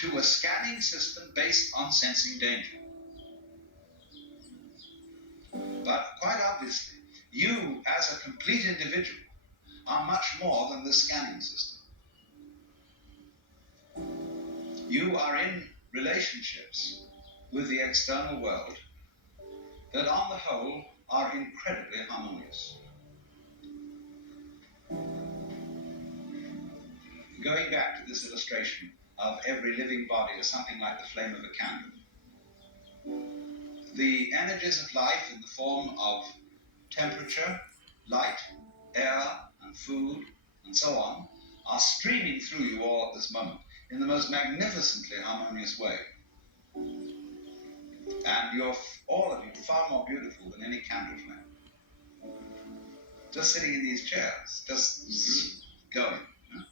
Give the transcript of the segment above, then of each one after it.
to a scanning system based on sensing danger. But quite obviously, you as a complete individual are much more than the scanning system. You are in relationships with the external world that on the whole are incredibly harmonious. Going back to this illustration of every living body as something like the flame of a candle, the energies of life in the form of temperature, light, air, and food, and so on, are streaming through you all at this moment in the most magnificently harmonious way. And you're, all of you, far more beautiful than any candle flame. Just sitting in these chairs, just going. You know?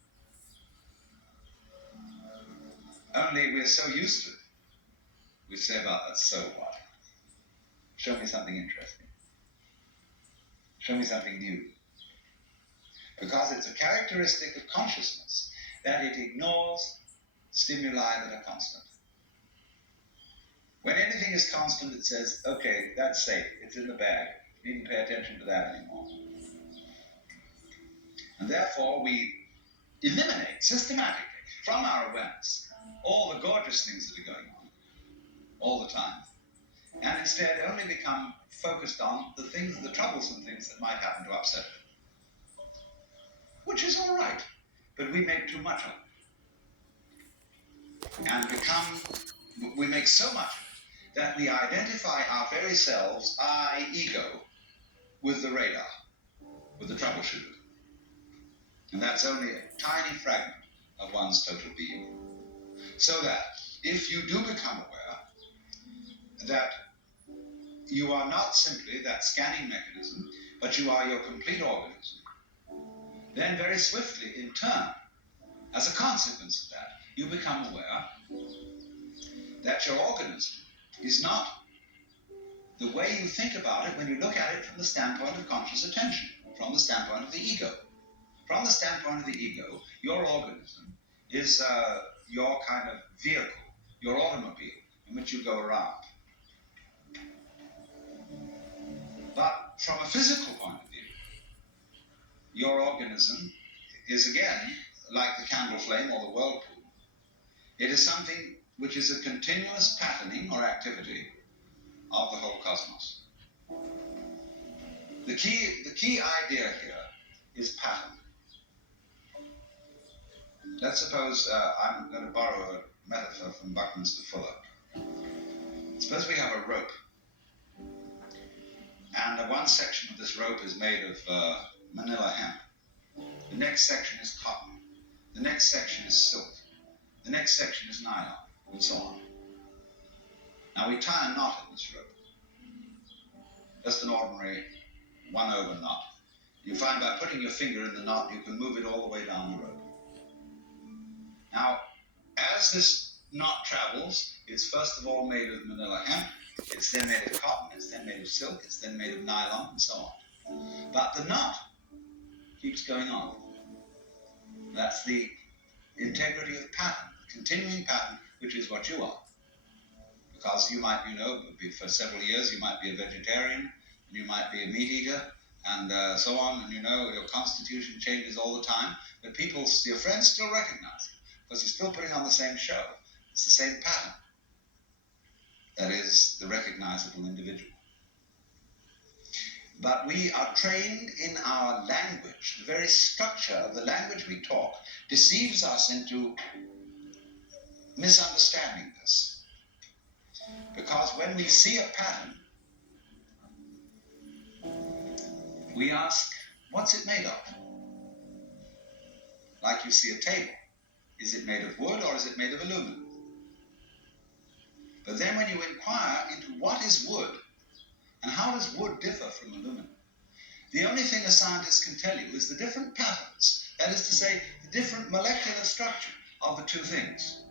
Only we're so used to it. We say about that, so what? Show me something interesting. Show me something new. Because it's a characteristic of consciousness that it ignores stimuli that are constant. When anything is constant, it says, okay, that's safe, it's in the bag, you needn't pay attention to that anymore. And therefore we eliminate systematically from our awareness all the gorgeous things that are going on all the time, and instead only become focused on the things, the troublesome things that might happen to upset it. Which is all right, but we make too much of it. And we make so much of it that we identify our very selves, I, ego, with the radar, with the troubleshooter. And that's only a tiny fragment of one's total being. So that if you do become aware that you are not simply that scanning mechanism, but you are your complete organism, then very swiftly, in turn, as a consequence of that, you become aware that your organism is not the way you think about it when you look at it from the standpoint of conscious attention, from the standpoint of the ego. From the standpoint of the ego, your organism is your kind of vehicle, your automobile in which you go around. But from a physical point of view, your organism is again like the candle flame or the whirlpool. It is something which is a continuous patterning or activity of the whole cosmos. The key idea here is pattern. Let's suppose I'm going to borrow a metaphor from Buckminster Fuller. Suppose we have a rope, and one section of this rope is made of manila hemp. The next section is cotton. The next section is silk. The next section is nylon, and so on. Now we tie a knot in this rope. Just an ordinary one-over knot. You find by putting your finger in the knot, you can move it all the way down the rope. Now, as this knot travels, it's first of all made of manila hemp, it's then made of cotton, it's then made of silk, it's then made of nylon, and so on. But the knot keeps going on. That's the integrity of pattern, continuing pattern, which is what you are. Because you might, for several years, you might be a vegetarian, and you might be a meat eater, and so on, and your constitution changes all the time, but your friends still recognize it, because you're still putting on the same show. It's the same pattern. That is the recognizable individual. But we are trained in our language. The very structure of the language we talk deceives us into misunderstanding this. Because when we see a pattern, we ask, what's it made of? Like you see a table. Is it made of wood or is it made of aluminum? But then when you inquire into what is wood and how does wood differ from aluminum, the only thing a scientist can tell you is the different patterns, that is to say, the different molecular structure of the two things.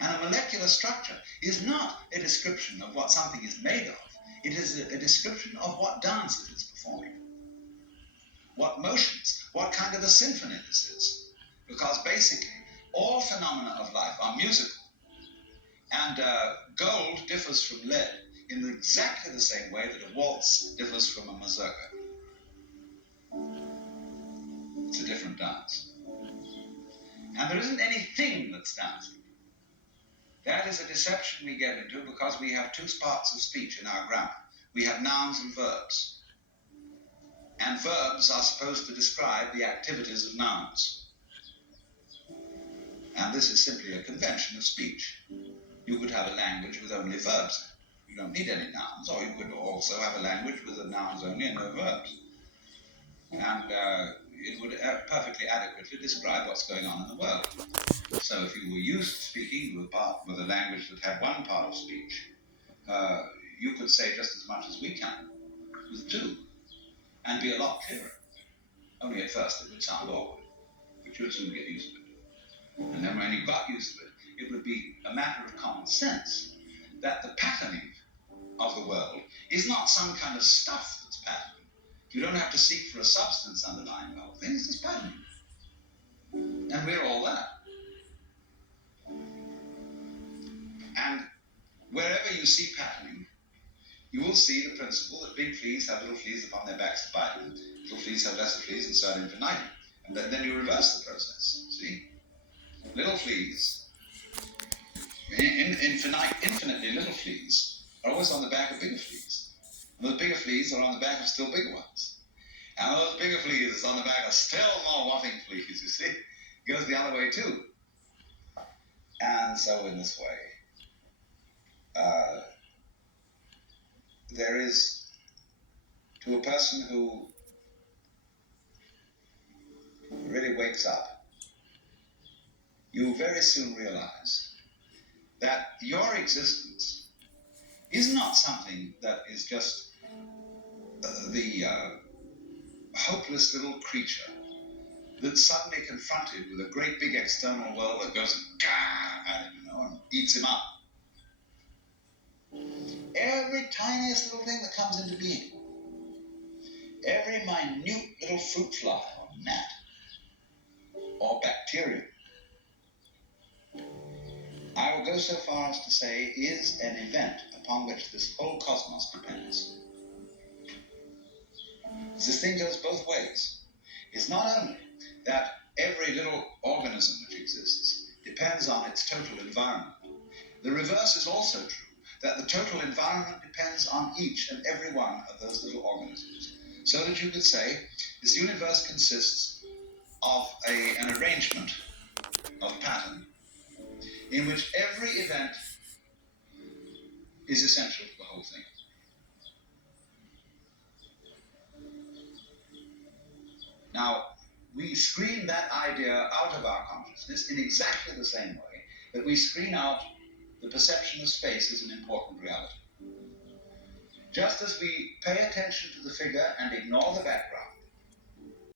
And a molecular structure is not a description of what something is made of. It is a description of what dance it is performing, what motions, what kind of a symphony this is. Because basically, all phenomena of life are musical. And gold differs from lead in exactly the same way that a waltz differs from a mazurka. It's a different dance. And there isn't anything that's dancing. That is a deception we get into because we have two parts of speech in our grammar. We have nouns and verbs. And verbs are supposed to describe the activities of nouns. And this is simply a convention of speech. You could have a language with only verbs. You don't need any nouns, or you could also have a language with the nouns only and no verbs. And it would perfectly adequately describe what's going on in the world. So if you were used to speaking with a language that had one part of speech, you could say just as much as we can with two, and be a lot clearer. Only at first it would sound awkward, but you'd soon get used to it. And then when you got used to it, it would be a matter of common sense that the patterning of the world is not some kind of stuff that's patterning. You don't have to seek for a substance underlying the whole thing, it's just patterning. And we're all that. And wherever you see patterning, you will see the principle that big fleas have little fleas upon their backs to bite them, little fleas have lesser fleas, and so on infinitum. And then you reverse the process, see? Little fleas, infinitely little fleas, are always on the back of bigger fleas. And those bigger fleas are on the back of still bigger ones. And those bigger fleas on the back of still more wanting fleas, you see? It goes the other way too. And so in this way, there is, to a person who really wakes up, you very soon realize that your existence is not something that is just the hopeless little creature that's suddenly confronted with a great big external world that goes at him, and eats him up. Every tiniest little thing that comes into being, every minute little fruit fly or gnat or bacterium, I will go so far as to say is an event upon which this whole cosmos depends. This thing goes both ways. It's not only that every little organism which exists depends on its total environment. The reverse is also true, that the total environment depends on each and every one of those little organisms. So that you could say this universe consists of an arrangement of pattern in which every event is essential to the whole thing. Now, we screen that idea out of our consciousness in exactly the same way that we screen out the perception of space as an important reality. Just as we pay attention to the figure and ignore the background,